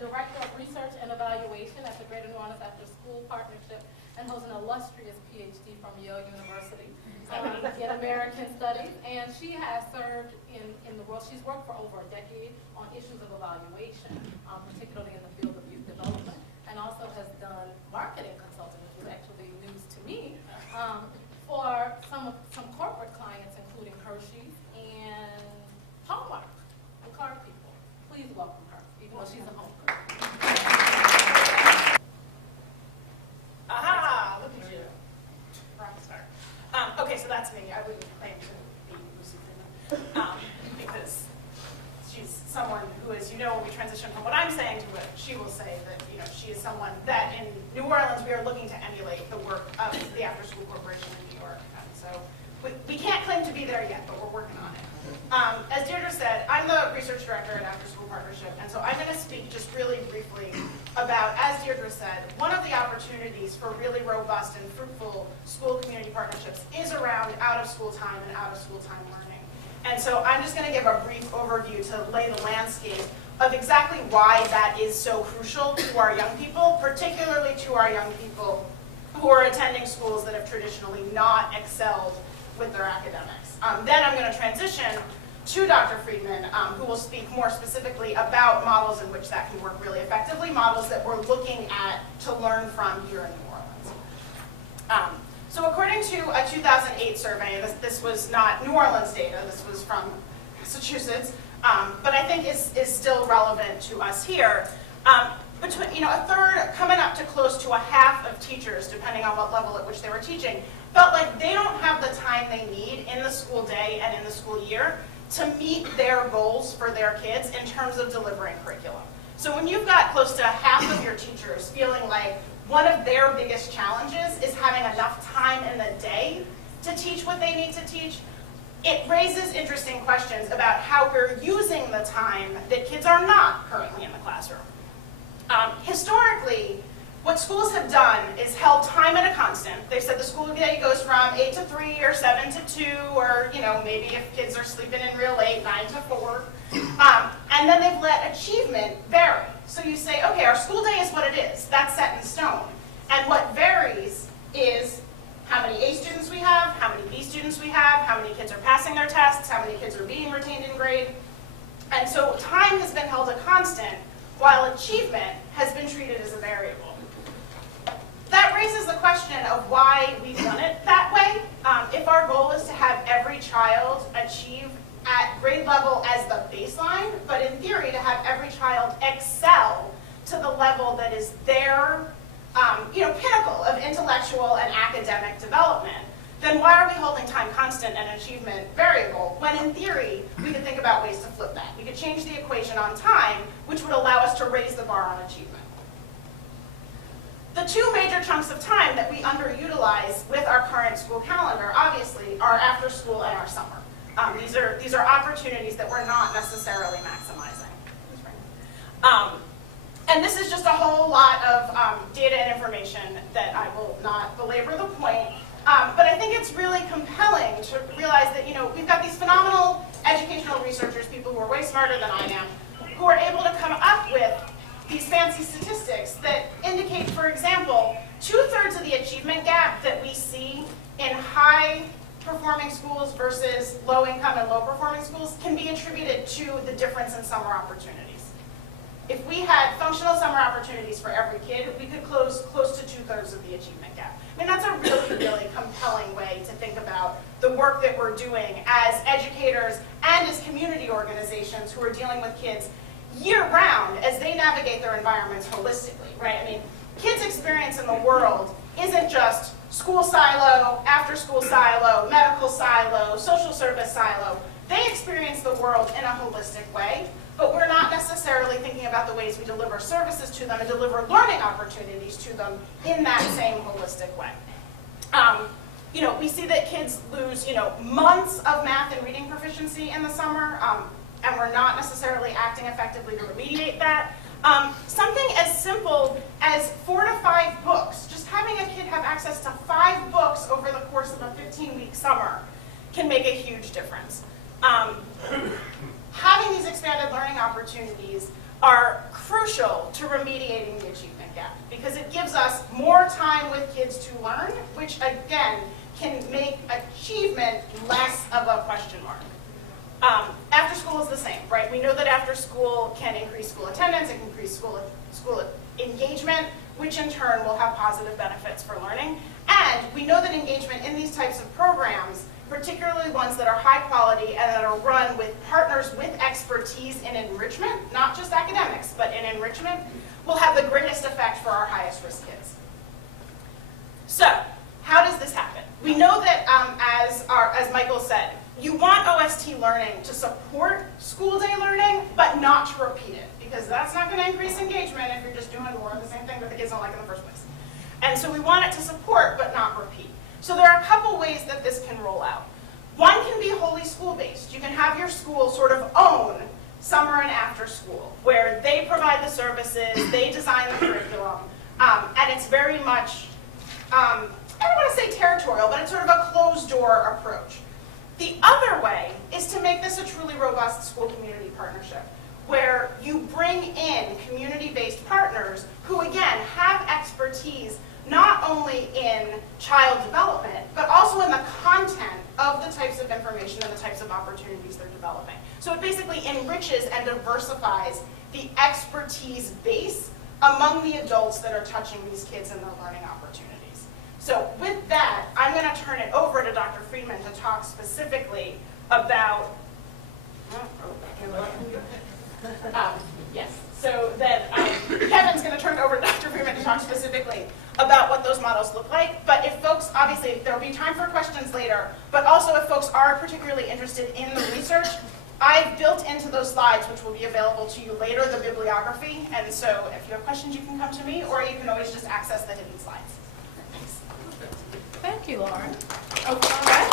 Director of Research and Evaluation at the Greater New Orleans After School Partnership and holds an illustrious Ph.D. from Yale University in American Studies. And she has served in the world, she's worked for over a decade on issues of evaluation, particularly in the field of youth development, and also has done marketing consulting, which is actually news to me, for some corporate clients, including Hershey's and Hallmark, and card people. Please welcome her, even though she's a home girl. Aha! Look at you. Rock star. Okay, so that's me. I wouldn't claim to be Lucy Freeman because she's someone who is, when we transition from what I'm saying to what she will say, that she is someone that in New Orleans we are looking to emulate the work of the After School Corporation in New York. And so we can't claim to be there yet, but we're working on it. As Deirdre said, I'm the research director at After School Partnership, and so I'm going to speak just really briefly about, as Deirdre said, one of the opportunities for really robust and fruitful school community partnerships is around out-of-school time and out-of-school time learning. And so I'm just going to give a brief overview to lay the landscape of exactly why that is so crucial to our young people, particularly to our young people who are attending schools that have traditionally not excelled with their academics. Then I'm going to transition to Dr. Friedman, who will speak more specifically about models in which that can work really effectively, models that we're looking at to learn from here in New Orleans. So according to a 2008 survey, this was not New Orleans data, this was from Massachusetts, but I think is still relevant to us here. Between a third, coming up to close to a half of teachers, depending on what level at which they were teaching, felt like they don't have the time they need in the school day and in the school year to meet their goals for their kids in terms of delivering curriculum. So when you've got close to half of your teachers feeling like one of their biggest challenges is having enough time in the day to teach what they need to teach, it raises interesting questions about how we're using the time that kids are not currently in the classroom. Historically, what schools have done is held time at a constant. They've said the school day goes from 8 to 3 or 7 to 2, or maybe if kids are sleeping in real late, 9 to 4. And then they've let achievement vary. So you say, okay, our school day is what it is. That's set in stone. And what varies is how many A students we have, how many B students we have, how many kids are passing their tests, how many kids are being retained in grade. And so time has been held a constant, while achievement has been treated as a variable. That raises the question of why we've done it that way. If our goal is to have every child achieve at grade level as the baseline, but in theory to have every child excel to the level that is their pinnacle of intellectual and academic development, then why are we holding time constant and achievement variable when in theory we could think about ways to flip that? We could change the equation on time, which would allow us to raise the bar on achievement. The two major chunks of time that we underutilize with our current school calendar, obviously, are after school and our summer. These are opportunities that we're not necessarily maximizing. And this is just a whole lot of data and information that I will not belabor the point. But I think it's really compelling to realize that we've got these phenomenal educational researchers, people who are way smarter than I am, who are able to come up with these fancy statistics that indicate, for example, 2/3 of the achievement gap that we see in high-performing schools versus low-income and low-performing schools can be attributed to the difference in summer opportunities. If we had functional summer opportunities for every kid, we could close close to 2/3 of the achievement gap. I mean, that's a really, really compelling way to think about the work that we're doing as educators and as community organizations who are dealing with kids year-round as they navigate their environments holistically, right? I mean, kids' experience in the world isn't just school silo, after-school silo, medical silo, social service silo. They experience the world in a holistic way, but we're not necessarily thinking about the ways we deliver services to them and deliver learning opportunities to them in that same holistic way. We see that kids lose, months of math and reading proficiency in the summer, and we're not necessarily acting effectively to remediate that. Something as simple as 4 to 5 books, just having a kid have access to 5 books over the course of a 15-week summer can make a huge difference. Having these expanded learning opportunities are crucial to remediating the achievement gap because it gives us more time with kids to learn, which again can make achievement less of a question mark. After school is the same, right? We know that after school can increase school attendance, it can increase school engagement, which in turn will have positive benefits for learning. And we know that engagement in these types of programs, particularly ones that are high quality and that are run with partners with expertise in enrichment, not just academics, but in enrichment, will have the greatest effect for our highest risk kids. So, how does this happen? We know that, as Michael said, you want OST learning to support school day learning, but not to repeat it, because that's not going to increase engagement if you're just doing more of the same thing that the kids don't like in the first place. And so we want it to support, but not repeat. So there are a couple ways that this can roll out. One can be wholly school-based. You can have your school sort of own summer and after school, where they provide the services, they design the curriculum, and it's very much, I don't want to say territorial, but it's sort of a closed-door approach. The other way is to make this a truly robust school-community partnership, where you bring in community-based partners who, again, have expertise not only in child development, but also in the content of the types of information and the types of opportunities they're developing. So it basically enriches and diversifies the expertise base among the adults that are touching these kids and their learning opportunities. So with that, I'm going to turn it over to Dr. Friedman to talk specifically about, yes, so that Kevin's going to turn it over to Dr. Friedman to talk specifically about what those models look like. But if folks, obviously, there will be time for questions later, but also if folks are particularly interested in the research, I've built into those slides, which will be available to you later, the bibliography. And so if you have questions, you can come to me, or you can always just access the hidden slides. Thanks. Thank you, Lauren. Okay.